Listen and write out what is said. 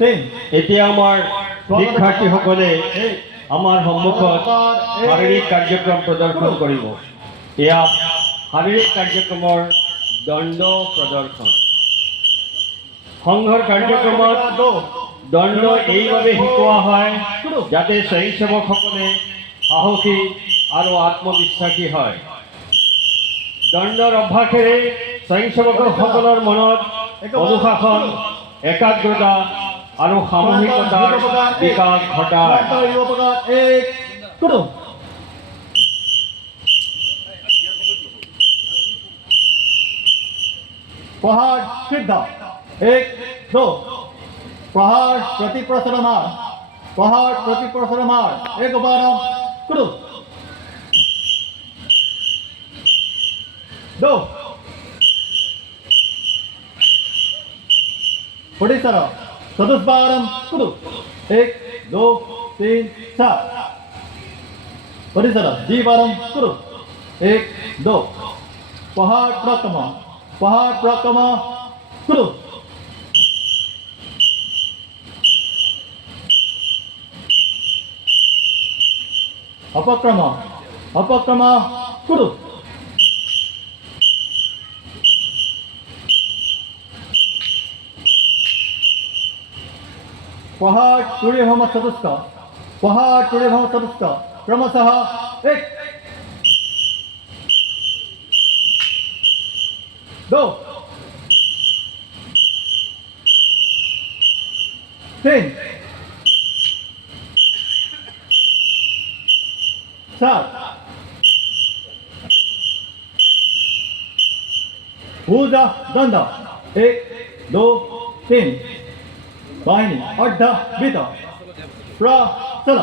এতিয়া আমাৰ শিক্ষাৰ্থীসকলে আমাৰ সন্মুখত শাৰীৰিক কাৰ্যক্ৰম প্ৰদৰ্শন কৰিব। এয়া শাৰীৰিক কাৰ্যক্ৰমৰ দণ্ড প্ৰদৰ্শন। সংঘৰ কাৰ্যক্ৰমত দণ্ড এইভাবে শিকোৱা হয় যাতে স্বয়ংসেৱকসকলে সাহসী আৰু আত্মবিশ্বাসী হয়। দণ্ডৰ অভ্যাসেৰে স্বয়ংসেৱকসকলৰ মনত অনুশাসন, একাগ্ৰতা আৰু সামূহিকতাৰ বিকাশ ঘটায়। प्रहार सिद्ध 1 2 प्रहार प्रतिप्रसर मार प्रहार प्रतिप्रसर मार एक बार करो 2 परिसर चतुष्पारम करो 1 2 3 4 परिसर जीवारम करो 1 2 प्रहार प्रक्रम करो अपक्रम करो प्रहार सूर्यभौम चतुष्क क्रमशः 1 2 3 4 भुजा दंड 1 2 3 बाहिनी अड्डा बित प्रचल